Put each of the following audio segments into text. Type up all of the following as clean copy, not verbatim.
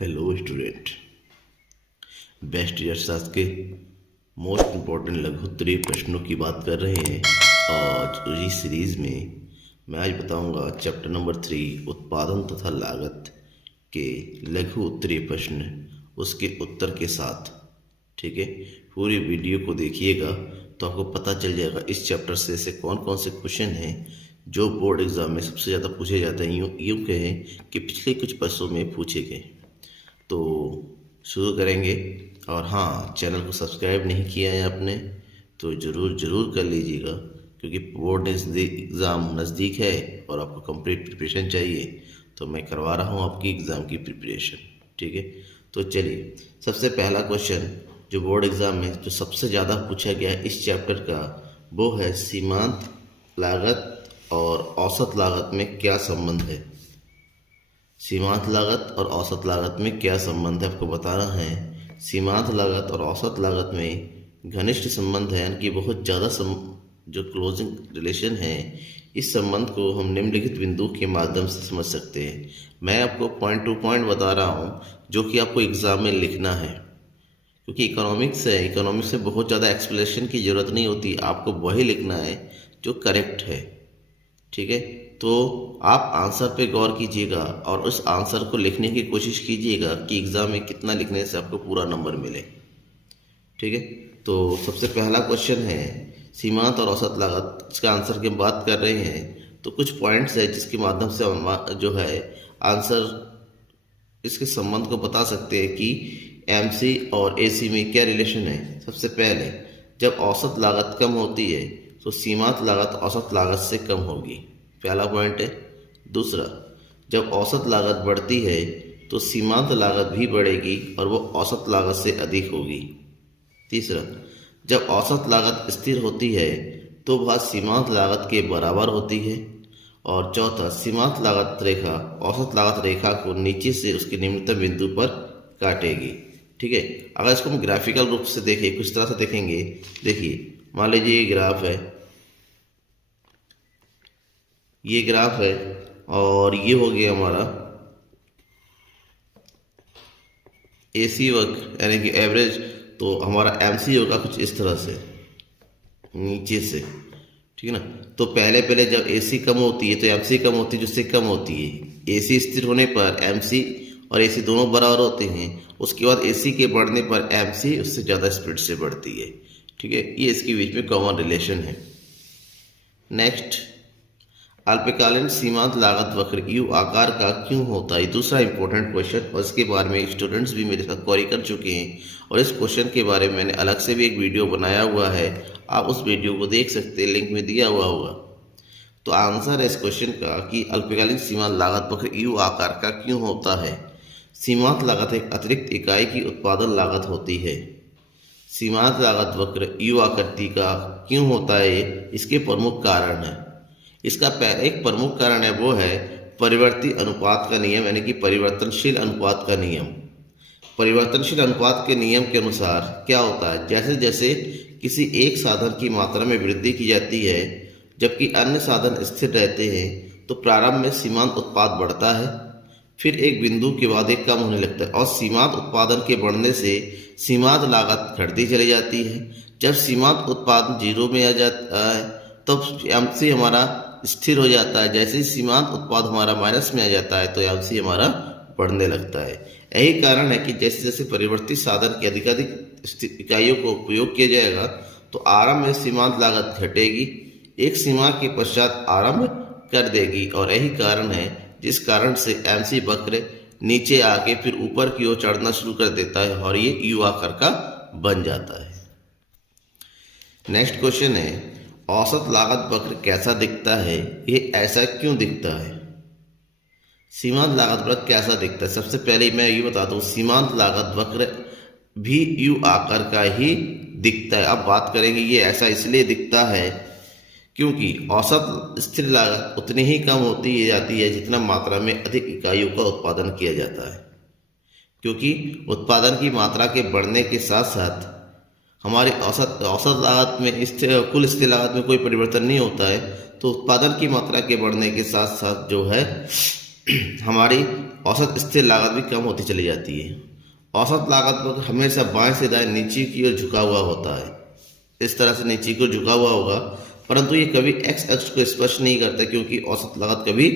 Hello student. Best अर्थशास्त्र के most important लघुत्तरीय प्रश्नों की बात कर रहे हैं। और इस सीरीज़ में मैं आज बताऊंगा चैप्टर नंबर 3 उत्पादन तथा लागत के लघु उत्तरीय प्रश्न, उसके उत्तर के साथ। ठीक है, पूरी वीडियो को देखिएगा तो आपको पता चल जाएगा इस चैप्टर से ऐसे कौन कौन से क्वेश्चन हैं जो बोर्ड एग्ज़ाम में सबसे ज़्यादा पूछे जाते हैं। यूँ कहें कि पिछले कुछ वर्षों में पूछे गए। तो शुरू करेंगे। और हाँ, चैनल को सब्सक्राइब नहीं किया है आपने तो ज़रूर कर लीजिएगा, क्योंकि बोर्ड एग्ज़ाम नज़दीक है और आपको कंप्लीट प्रिपरेशन चाहिए, तो मैं करवा रहा हूँ आपकी एग्ज़ाम की प्रिपरेशन। ठीक है, तो चलिए, सबसे पहला क्वेश्चन जो बोर्ड एग्ज़ाम में जो सबसे ज़्यादा पूछा गया इस चैप्टर का, वो है सीमांत लागत और औसत लागत में क्या संबंध है। सीमांत लागत और औसत लागत में क्या संबंध है आपको बताना है। सीमांत लागत और औसत लागत में घनिष्ठ संबंध है, यानी कि बहुत ज़्यादा जो क्लोजिंग रिलेशन है। इस संबंध को हम निम्नलिखित बिंदु के माध्यम से समझ सकते हैं। मैं आपको पॉइंट टू पॉइंट बता रहा हूँ जो कि आपको एग्ज़ाम में लिखना है, क्योंकि इकोनॉमिक्स है। इकोनॉमिक्स में बहुत ज़्यादा एक्सप्लेनेशन की ज़रूरत नहीं होती, आपको वही लिखना है जो करेक्ट है। ठीक है, तो आप आंसर पे गौर कीजिएगा और उस आंसर को लिखने की कोशिश कीजिएगा कि एग्ज़ाम में कितना लिखने से आपको पूरा नंबर मिले। ठीक है, तो सबसे पहला क्वेश्चन है सीमांत और औसत लागत। इसका आंसर की बात कर रहे हैं तो कुछ पॉइंट्स है जिसके माध्यम से हम जो है आंसर इसके संबंध को बता सकते हैं कि एमसी और एसी में क्या रिलेशन है। सबसे पहले, जब औसत लागत कम होती है तो सीमांत लागत औसत लागत से कम होगी, पहला पॉइंट है। दूसरा, जब औसत लागत बढ़ती है तो सीमांत लागत भी बढ़ेगी और वो औसत लागत से अधिक होगी। तीसरा, जब औसत लागत स्थिर होती है तो वह सीमांत लागत के बराबर होती है। और चौथा, सीमांत लागत रेखा औसत लागत रेखा को नीचे से उसके निम्नतम बिंदु पर काटेगी। ठीक है, अगर इसको हम ग्राफिकल रूप से देखें, कुछ तरह से देखेंगे। देखिए, मान लीजिए ये ग्राफ है, ये ग्राफ है और ये हो गया हमारा एसी वर्क यानी कि एवरेज। तो हमारा एमसी होगा कुछ इस तरह से नीचे से। ठीक है ना, तो पहले जब एसी कम होती है तो एमसी कम होती है, जिससे कम होती है। एसी स्थिर होने पर एमसी और एसी दोनों बराबर होते हैं। उसके बाद एसी के बढ़ने पर एमसी उससे ज़्यादा स्पीड से बढ़ती है। ठीक है, ये इसके बीच में कॉमन रिलेशन है। नेक्स्ट, अल्पकालीन सीमांत लागत वक्र यू आकार का क्यों होता है, दूसरा इंपॉर्टेंट क्वेश्चन। और इसके बारे में स्टूडेंट्स भी मेरे साथ क्वेरी कर चुके हैं और इस क्वेश्चन के बारे में मैंने अलग से भी एक वीडियो बनाया हुआ है, आप उस वीडियो को देख सकते हैं, लिंक में दिया हुआ होगा। तो आंसर है इस क्वेश्चन का कि अल्पकालीन सीमांत लागत वक्र यू आकार का क्यों होता है। सीमांत लागत एक अतिरिक्त इकाई की उत्पादन लागत होती है। सीमांत लागत वक्र यू आकृति का क्यों होता है, इसके प्रमुख कारण है। इसका एक प्रमुख कारण है, वो है परिवर्ती अनुपात का नियम, यानी कि परिवर्तनशील अनुपात का नियम। परिवर्तनशील अनुपात के नियम के अनुसार क्या होता है, जैसे जैसे किसी एक साधन की मात्रा में वृद्धि की जाती है जबकि अन्य साधन स्थिर रहते हैं, तो प्रारंभ में सीमांत उत्पाद बढ़ता है, फिर एक बिंदु के बाद एक कम होने लगता है और सीमांत उत्पादन के बढ़ने से सीमांत लागत घटती चली जाती है। जब सीमांत उत्पादन जीरो में आ जाता है तब एमसी हमारा स्थिर हो जाता है। जैसे ही सीमांत उत्पाद हमारा माइनस में आ जाता है तो एमसी हमारा बढ़ने लगता है। यही कारण है कि जैसे जैसे परिवर्तित साधन की अधिकाधिक इकाइयों को उपयोग किया जाएगा तो आरंभ में सीमांत लागत घटेगी, एक सीमा के पश्चात आरंभ कर देगी। और यही कारण है जिस कारण से एमसी वक्र नीचे आके फिर ऊपर की ओर चढ़ना शुरू कर देता है और ये यू आकार का बन जाता है। नेक्स्ट क्वेश्चन है, औसत लागत वक्र कैसा दिखता है, ये ऐसा क्यों दिखता है। सीमांत लागत वक्र कैसा दिखता है, सबसे पहले मैं ये बता दूं, सीमांत लागत वक्र भी यू आकार का ही दिखता है। अब बात करेंगे ये ऐसा इसलिए दिखता है क्योंकि औसत स्थिर लागत उतनी ही कम होती जाती है जितना मात्रा में अधिक इकाइयों का उत्पादन किया जाता है। क्योंकि उत्पादन की मात्रा के बढ़ने के साथ साथ हमारी औसत लागत में कुल स्थिर लागत में कोई परिवर्तन नहीं होता है, तो उत्पादन की मात्रा के बढ़ने के साथ साथ जो है हमारी औसत स्थिर लागत भी कम होती चली जाती है। औसत लागत पर हमेशा बाएं से दाएं नीचे की ओर झुका हुआ होता है, इस तरह से नीचे की ओर झुका हुआ होगा, परंतु ये कभी एक्स अक्ष को स्पर्श नहीं करता, क्योंकि औसत लागत कभी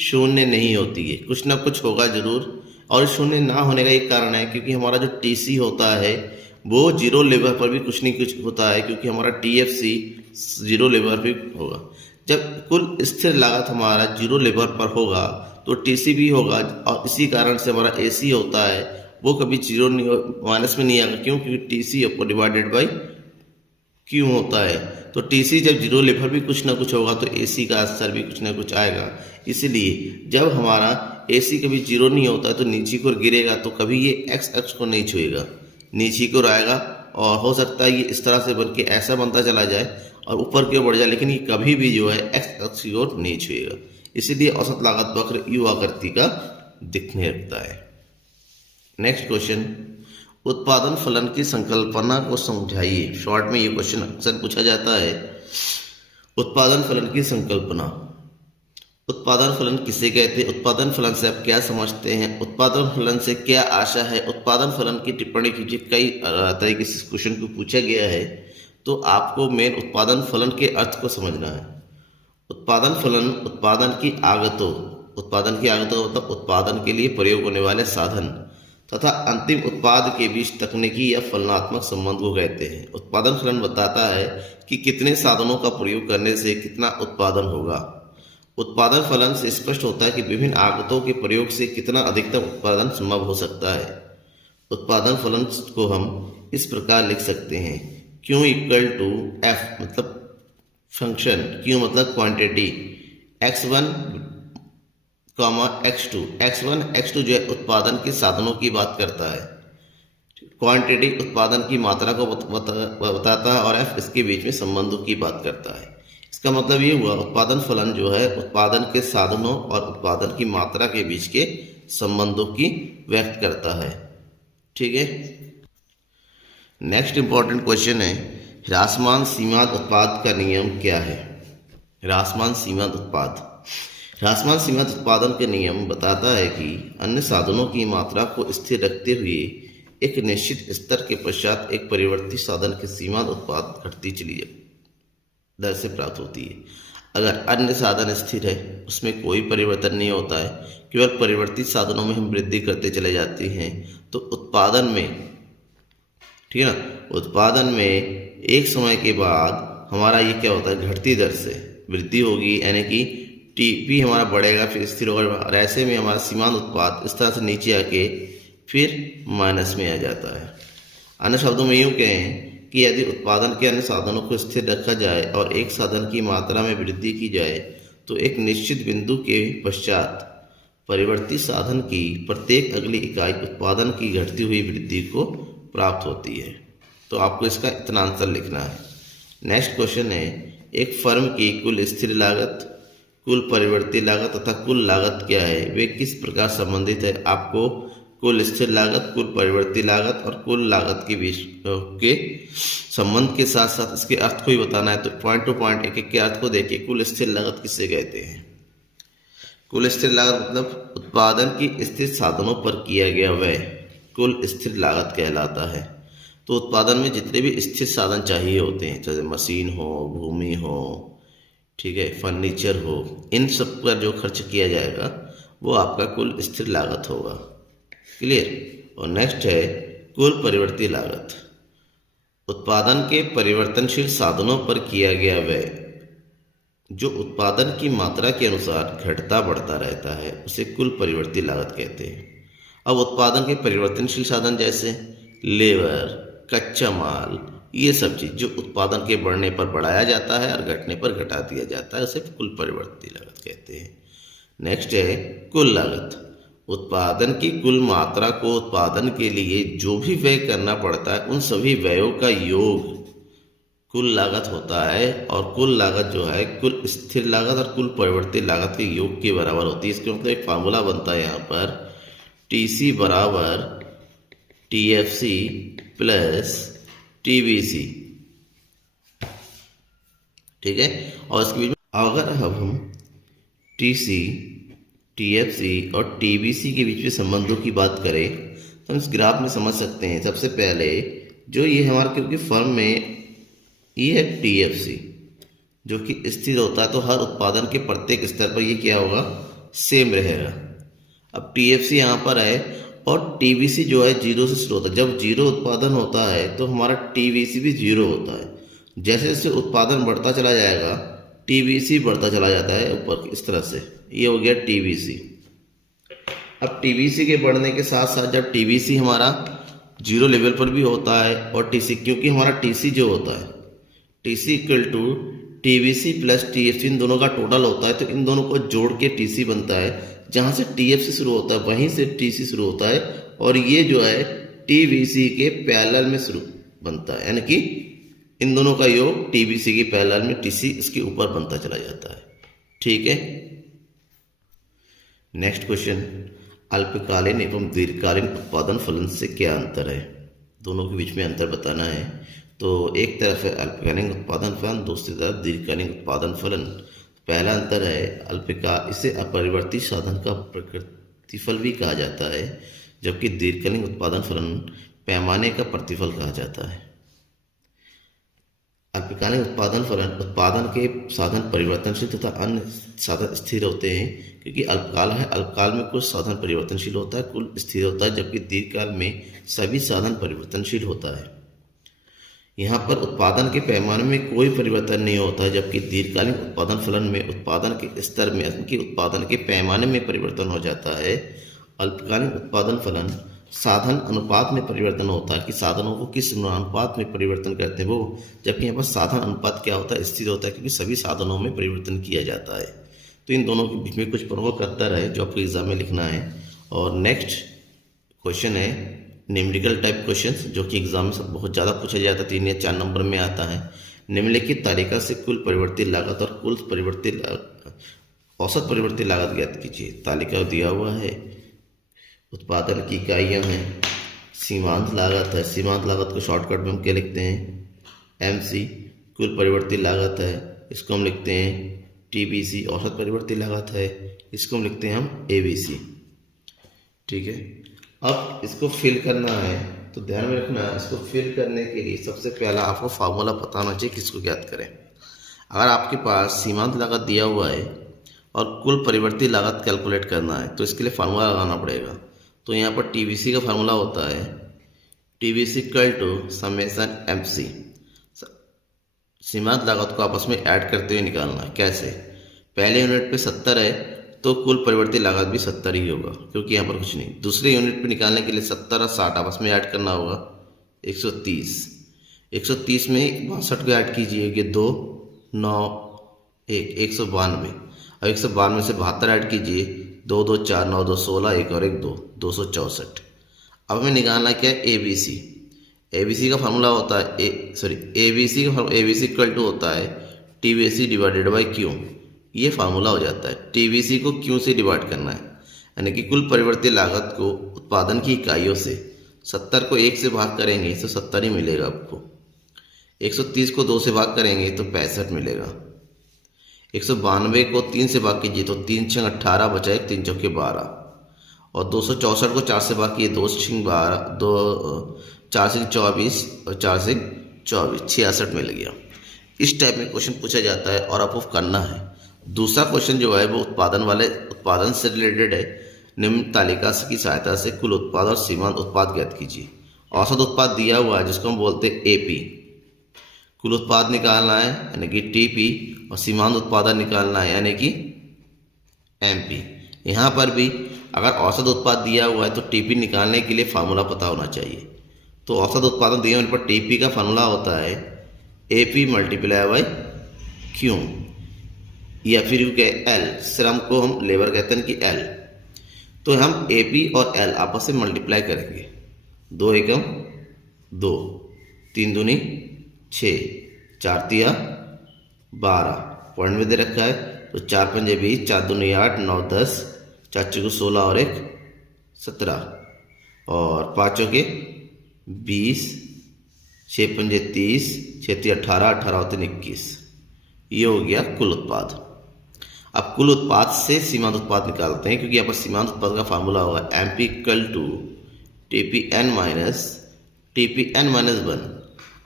शून्य नहीं होती है, कुछ ना कुछ होगा जरूर। और शून्य ना होने का एक कारण है क्योंकि हमारा जो टीसी होता है वो जीरो लेवल पर भी कुछ नहीं कुछ होता है, क्योंकि हमारा टीएफसी जीरो लेवल पर होगा। जब कुल स्थिर लागत हमारा जीरो लेवल पर होगा तो टीसी भी होगा, और इसी कारण से हमारा एसी होता है वो कभी जीरो नहीं माइनस में नहीं आएगा, क्यों? क्योंकि टीसी अपको डिवाइडेड बाई क्यों होता है। तो टीसी जब जीरो लेवल भी कुछ ना कुछ होगा तो एसी का असर भी कुछ ना कुछ आएगा। इसलिए जब हमारा एसी कभी जीरो नहीं होता है तो नीचे की ओर गिरेगा तो कभी ये एक्स अक्ष को नहीं छुएगा, नीचे की ओर आएगा, और हो सकता है ये इस तरह से बन के ऐसा बनता चला जाए और ऊपर की ओर बढ़ जाए, लेकिन ये कभी भी जो है एक्स अक्ष की ओर नहीं छुएगा। इसीलिए औसत लागत वक्र यू आकृति का दिखने लगता है। नेक्स्ट क्वेश्चन, उत्पादन फलन की संकल्पना को समझाइए। शॉर्ट में ये क्वेश्चन अक्सर पूछा जाता है। उत्पादन फलन की संकल्पना। उत्पादन फलन किसे कहते हैं? उत्पादन फलन से आप क्या समझते हैं? उत्पादन फलन से क्या आशा है? उत्पादन फलन की टिप्पणी कीजिए। कई तरीके से इस क्वेश्चन को पूछा गया है, तो आपको मेन उत्पादन फलन के अर्थ को समझना है। उत्पादन फलन उत्पादन की आगतों मतलब उत्पादन के लिए प्रयोग होने वाले साधन तथा अंतिम उत्पाद के बीच तकनीकी या फलनात्मक संबंध को कहते हैं। उत्पादन फलन बताता है कि कितने साधनों का प्रयोग करने से कितना उत्पादन होगा। उत्पादन फलन से स्पष्ट होता है कि विभिन्न आगतों के प्रयोग से कितना अधिकतम उत्पादन संभव हो सकता है। उत्पादन फलन को हम इस प्रकार लिख सकते हैं, Q इक्वल टू F मतलब फंक्शन, Q मतलब क्वांटिटी, x1 x1 x2 जो है उत्पादन के साधनों की बात करता है, क्वांटिटी उत्पादन की मात्रा को बताता है, और f इसके बीच में संबंधों की बात करता है। इसका मतलब ये हुआ उत्पादन फलन जो है उत्पादन के साधनों और उत्पादन की मात्रा के बीच के संबंधों की व्यक्त करता है। ठीक है। नेक्स्ट इंपॉर्टेंट क्वेश्चन है, ह्रासमान सीमांत उत्पाद का नियम क्या है? ह्रासमान सीमांत उत्पाद। ह्रासमान सीमांत उत्पादन के नियम बताता है कि अन्य साधनों की मात्रा को स्थिर रखते हुए एक निश्चित स्तर के पश्चात एक परिवर्ती साधन के सीमांत उत्पाद घटती चली दर से प्राप्त होती है। अगर अन्य साधन स्थिर है, उसमें कोई परिवर्तन नहीं होता है, केवल परिवर्तित साधनों में हम वृद्धि करते चले जाते हैं, तो उत्पादन में, ठीक है ना, उत्पादन में एक समय के बाद हमारा ये क्या होता है, घटती दर से वृद्धि होगी, यानी कि टीपी हमारा बढ़ेगा फिर स्थिर होगा, और ऐसे में हमारा सीमांत उत्पाद इस तरह से नीचे आके फिर माइनस में आ जाता है। अन्य शब्दों में यूँ कहें कि यदि उत्पादन के अन्य साधनों को स्थिर रखा जाए और एक साधन की मात्रा में वृद्धि की जाए तो एक निश्चित बिंदु के पश्चात परिवर्ती साधन की प्रत्येक अगली इकाई उत्पादन की घटती हुई वृद्धि को प्राप्त होती है। तो आपको इसका इतना आंसर लिखना है। नेक्स्ट क्वेश्चन है, एक फर्म की कुल स्थिर लागत, कुल परिवर्ती लागत तथा कुल लागत क्या है, वे किस प्रकार संबंधित है? आपको कुल स्थिर लागत, कुल परिवर्ती लागत और कुल लागत के बीच के संबंध के साथ साथ इसके अर्थ को ही बताना है। तो पॉइंट टू पॉइंट एक एक के अर्थ को देखिए। कुल स्थिर लागत किसे कहते हैं? कुल स्थिर लागत मतलब उत्पादन की स्थिर साधनों पर किया गया व्यय कुल स्थिर लागत कहलाता है। तो उत्पादन में जितने भी स्थिर साधन चाहिए होते हैं, चाहे मशीन हो, भूमि हो, ठीक है, फर्नीचर हो, इन सब पर जो खर्च किया जाएगा वो आपका कुल स्थिर लागत होगा। क्लियर। और नेक्स्ट है कुल परिवर्ती लागत। उत्पादन के परिवर्तनशील साधनों पर किया गया व्यय जो उत्पादन की मात्रा के अनुसार घटता बढ़ता रहता है उसे कुल परिवर्ती लागत कहते हैं। अब उत्पादन के परिवर्तनशील साधन जैसे लेबर, कच्चा माल, ये सब चीज़ जो उत्पादन के बढ़ने पर बढ़ाया जाता है और घटने पर घटा दिया जाता है उसे कुल परिवर्ती लागत कहते हैं। नेक्स्ट है कुल लागत। उत्पादन की कुल मात्रा को उत्पादन के लिए जो भी व्यय करना पड़ता है उन सभी व्ययों का योग कुल लागत होता है, और कुल लागत जो है कुल स्थिर लागत और कुल परिवर्ती लागत के योग के बराबर होती है। इसका मतलब एक फार्मूला बनता है यहाँ पर, TC बराबर TFC प्लस TBC, ठीक है। और इसके बीच में अगर अब हम TC टीएफसी और टीबीसी के बीच में संबंधों की बात करें तो हम इस ग्राफ में समझ सकते हैं। सबसे पहले जो ये हमारे क्योंकि फर्म में ये है टीएफसी जो कि स्थिर होता है, तो हर उत्पादन के प्रत्येक स्तर पर ये क्या होगा, सेम रहेगा। अब टीएफसी यहाँ पर है और टीबीसी जो है जीरो से शुरू होता है। जब जीरो उत्पादन होता है तो हमारा टीबीसी भी जीरो होता है। जैसे जैसे उत्पादन बढ़ता चला जाएगा टीबीसी बढ़ता चला जाता है ऊपर इस तरह से। ये हो गया टीबीसी। अब टीबीसी के बढ़ने के साथ साथ जब टीबीसी हमारा जीरो लेवल पर भी होता है और टीसी, क्योंकि हमारा टीसी जो होता है TC equal to TBC plus TFC, इन दोनों का टोटल होता है, तो इन दोनों को जोड़ के टीसी बनता है। जहाँ से टीएफसी शुरू होता है वहीं से टीसी शुरू होता है और ये जो है टीबीसी के पैरेलल में शुरू बनता है, यानी कि इन दोनों का योग टीबीसी के पैरेलल में टीसी इसके ऊपर बनता चला जाता है। ठीक है। नेक्स्ट क्वेश्चन, अल्पकालीन एवं दीर्घकालीन उत्पादन फलन से क्या अंतर है? दोनों के बीच में अंतर बताना है। तो एक तरफ है अल्पकालीन उत्पादन फलन, दूसरी तरफ दीर्घकालीन उत्पादन फलन। पहला अंतर है इसे अपरिवर्ती साधन का प्रतिफल भी कहा जाता है, जबकि दीर्घकालीन उत्पादन फलन पैमाने का प्रतिफल कहा जाता है। अल्पकालीन उत्पादन फलन उत्पादन के साधन परिवर्तनशील तथा अन्य साधन स्थिर होते हैं, क्योंकि अल्पकाल में कुछ साधन परिवर्तनशील होता है, कुल स्थिर होता है, जबकि दीर्घकाल में सभी साधन परिवर्तनशील होता है। यहाँ पर उत्पादन के पैमाने में कोई परिवर्तन नहीं होता है, जबकि दीर्घकालीन उत्पादन फलन में उत्पादन के स्तर में यानी उत्पादन के पैमाने में परिवर्तन हो जाता है। अल्पकालीन उत्पादन फलन साधन अनुपात में परिवर्तन होता है कि साधनों को किस अनुपात में परिवर्तन करते हैं वो, जबकि यहाँ पर साधन अनुपात क्या होता है, स्थिर होता है, क्योंकि सभी साधनों में परिवर्तन किया जाता है। तो इन दोनों के बीच में कुछ प्रमुख अंतर है जो आपको एग्जाम में लिखना है। और नेक्स्ट क्वेश्चन है न्यूमेरिकल टाइप क्वेश्चन, जो कि एग्जाम में बहुत ज़्यादा पूछा जाता है, 3 या 4 नंबर में आता है। निम्नलिखित तालिका से कुल परिवर्तित लागत और कुल परिवर्तित औसत परिवर्तित लागत ज्ञात कीजिए। तालिका दिया हुआ है, उत्पादन की इकाइयाँ हैं, सीमांत लागत है, सीमांत लागत को शॉर्टकट में हम क्या लिखते हैं, एमसी। कुल परिवर्तित लागत है, इसको हम लिखते हैं टीबीसी। औसत परिवर्तित लागत है, इसको हम लिखते हैं हम एबीसी। ठीक है। अब इसको फिल करना है तो ध्यान में रखना, इसको फिल करने के लिए सबसे पहला आपको फार्मूला पता होना चाहिए किसको ज्ञात करें। अगर आपके पास सीमांत लागत दिया हुआ है और कुल परिवर्तित लागत कैलकुलेट करना है तो इसके लिए फार्मूला लगाना पड़ेगा। तो यहाँ पर टीबीसी का फार्मूला होता है TVC equal to summation MC. सीमांत लागत को आपस में ऐड करते हुए निकालना। कैसे? पहले यूनिट पे 70 है तो कुल परिवर्तित लागत भी 70 ही होगा, क्योंकि यहाँ पर कुछ नहीं। दूसरे यूनिट पे निकालने के लिए 70 और 60 आपस में ऐड करना होगा, 130। 130 में 62 को ऐड कीजिए, ये 2 9 1 192। अब 192 से 72 ऐड कीजिए, 2 2 4 9 2 16 1 और 1 2 264। अब हमें निकालना क्या है, एबीसी। एबीसी का फार्मूला होता है एबीसी इक्वल टू होता है टीबीसी डिवाइडेड बाई क्यू। ये फार्मूला हो जाता है। टीबीसी को क्यू से डिवाइड करना है, यानी कि कुल परिवर्तित लागत को उत्पादन की इकाइयों से 70 को 1 से भाग करेंगे तो 70 ही मिलेगा आपको। 130 को 2 से भाग करेंगे तो 65 मिलेगा। 192 को 3 से भाग कीजिए तो 3 6 18 बचा 1 3 चौके 12। और 264 को 4 से भाग कीजिए 2 6 12 2 4 से 24 और 4 से 24 66 मिल गया। इस टाइप में क्वेश्चन पूछा जाता है और आपको करना है। दूसरा क्वेश्चन जो है वो उत्पादन से रिलेटेड है। निम्न तालिका की सहायता से कुल उत्पाद और सीमांत उत्पाद ज्ञात कीजिए। औसत उत्पाद दिया हुआ है जिसको हम बोलते हैं एपी। कुल उत्पाद निकालना है यानी कि टीपी, और सीमांत उत्पादन निकालना है यानी कि एमपी। यहाँ पर भी अगर औसत उत्पाद दिया हुआ है तो टीपी निकालने के लिए फार्मूला पता होना चाहिए। तो औसत उत्पादन दिए होने पर टीपी का फार्मूला होता है एपी मल्टीप्लाई बाई क्यू, या फिर एल। श्रम को हम लेबर कहते हैं कि एल। तो हम एपी और एल आपस में मल्टीप्लाई करेंगे। 2 एकम 2, 3 दूनी 6, 4 तिया 12, पॉइंट में दे रखा है तो 4 पंजे 20, 4 दूनी 8, 9 10, 4 चौके 16 और 1 17, और 5 चौके 20, 6 पंजे 30, 6 18, 18 होते 21। ये हो गया कुल उत्पाद। अब कुल उत्पाद से सीमांत उत्पाद निकालते हैं, क्योंकि यहाँ पर सीमांत उत्पाद का फार्मूला होगा MP equal to TPN minus TPN-1।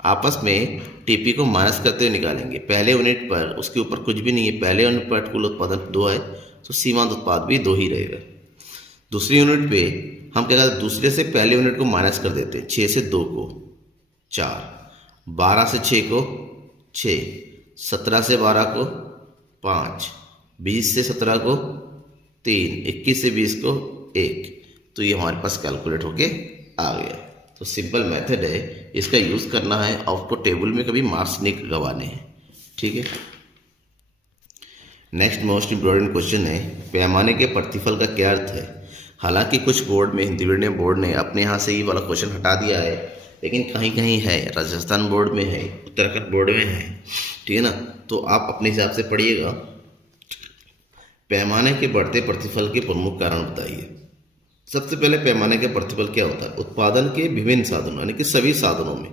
आपस में TP को माइनस करते हुए निकालेंगे। पहले यूनिट पर उसके ऊपर कुछ भी नहीं है, पहले यूनिट पर कुल उत्पादन 2 है तो सीमांत उत्पाद भी 2 ही रहेगा। दूसरी यूनिट पे हम क्या करते हैं, दूसरे से पहले यूनिट को माइनस कर देते हैं। 6 से 2 को 4, 12 से 6 को 6, 17 से 12 को 5, 20 से 17 को 3, 21 से 20 को 1। तो ये हमारे पास कैलकुलेट होके आ गया। तो सिंपल मेथड है, इसका यूज़ करना है। आपको टेबल में कभी मार्क्स नहीं गंवाने हैं, ठीक है। नेक्स्ट मोस्ट इम्पोर्टेंट क्वेश्चन है, पैमाने के प्रतिफल का क्या अर्थ है। हालांकि कुछ बोर्ड में, हिंदी मीडियम बोर्ड ने अपने यहाँ से ये वाला क्वेश्चन हटा दिया है, लेकिन कहीं कहीं है, राजस्थान बोर्ड में है, उत्तराखंड बोर्ड में है, ठीक है ना। तो आप अपने हिसाब से पढ़िएगा। पैमाने के बढ़ते प्रतिफल के प्रमुख कारण बताइए। सबसे पहले पैमाने के प्रतिफल क्या होता है, उत्पादन के विभिन्न साधनों यानी कि सभी साधनों में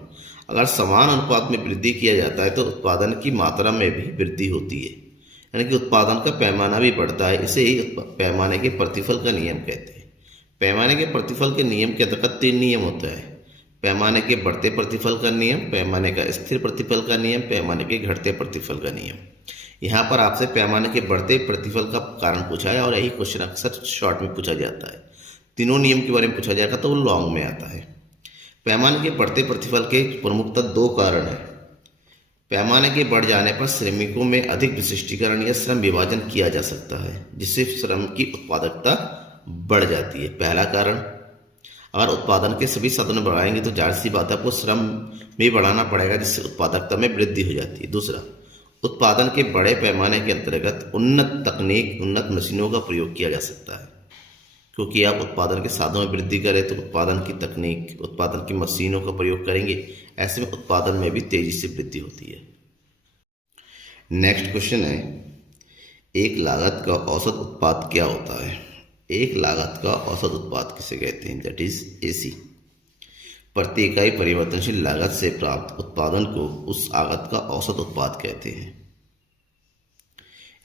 अगर समान अनुपात में वृद्धि किया जाता है तो उत्पादन की मात्रा में भी वृद्धि होती है, यानी कि उत्पादन का पैमाना भी बढ़ता है। इसे ही पैमाने के प्रतिफल का नियम कहते हैं। पैमाने के प्रतिफल के नियम के अंतर्गत 3 नियम होता है। पैमाने के बढ़ते प्रतिफल का नियम, पैमाने का स्थिर प्रतिफल का नियम, पैमाने के घटते प्रतिफल का नियम। यहाँ पर आपसे पैमाने के बढ़ते प्रतिफल का कारण पूछा है और यही क्वेश्चन अक्सर शॉर्ट में पूछा जाता है। तीनों नियम के बारे में पूछा जाएगा तो वो लॉन्ग में आता है। पैमाने के बढ़ते प्रतिफल के प्रमुखतः 2 कारण हैं। पैमाने के बढ़ जाने पर श्रमिकों में अधिक विशिष्टीकरण या श्रम विभाजन किया जा सकता है, जिससे श्रम की उत्पादकता बढ़ जाती है। पहला कारण, अगर उत्पादन के सभी साधन बढ़ाएंगे तो जाहिर सी बात है आपको श्रम भी बढ़ाना पड़ेगा, जिससे उत्पादकता में वृद्धि हो जाती है। दूसरा, उत्पादन के बड़े पैमाने के अंतर्गत उन्नत तकनीक, उन्नत मशीनों का प्रयोग किया जा सकता है, क्योंकि आप उत्पादन के साधनों में वृद्धि करें तो उत्पादन की तकनीक, उत्पादन की मशीनों का प्रयोग करेंगे, ऐसे में उत्पादन में भी तेजी से वृद्धि होती है। नेक्स्ट क्वेश्चन है, एक लागत का औसत उत्पाद क्या होता है। एक लागत का औसत उत्पाद किसे कहते हैं, दैट इज AC। प्रति इकाई परिवर्तनशील लागत से प्राप्त उत्पादन को उस आगत का औसत उत्पाद कहते हैं।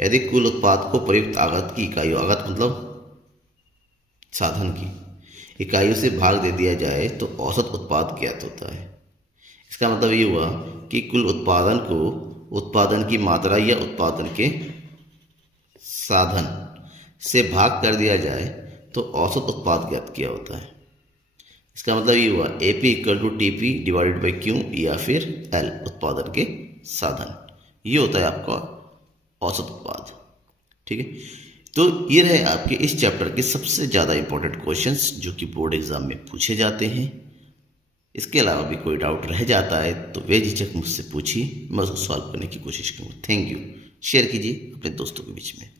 यदि कुल उत्पाद को प्रयुक्त आगत की इकाइयों, आगत मतलब साधन की इकाइयों से भाग दे दिया जाए तो औसत उत्पाद ज्ञात होता है। इसका मतलब ये हुआ कि कुल उत्पादन को उत्पादन की मात्रा या उत्पादन के साधन से भाग कर दिया जाए तो औसत उत्पाद ज्ञात किया होता है। इसका मतलब ये हुआ AP equal to TP divided by Q या फिर L, उत्पादन के साधन। ये होता है आपका औसत उत्पाद, ठीक है। तो ये रहे आपके इस चैप्टर के सबसे ज़्यादा इंपॉर्टेंट क्वेश्चंस जो कि बोर्ड एग्जाम में पूछे जाते हैं। इसके अलावा भी कोई डाउट रह जाता है तो बेझिझक मुझसे पूछिए, मैं उसको सॉल्व करने की कोशिश करूँगा। Thank you. शेयर कीजिए अपने दोस्तों के बीच में।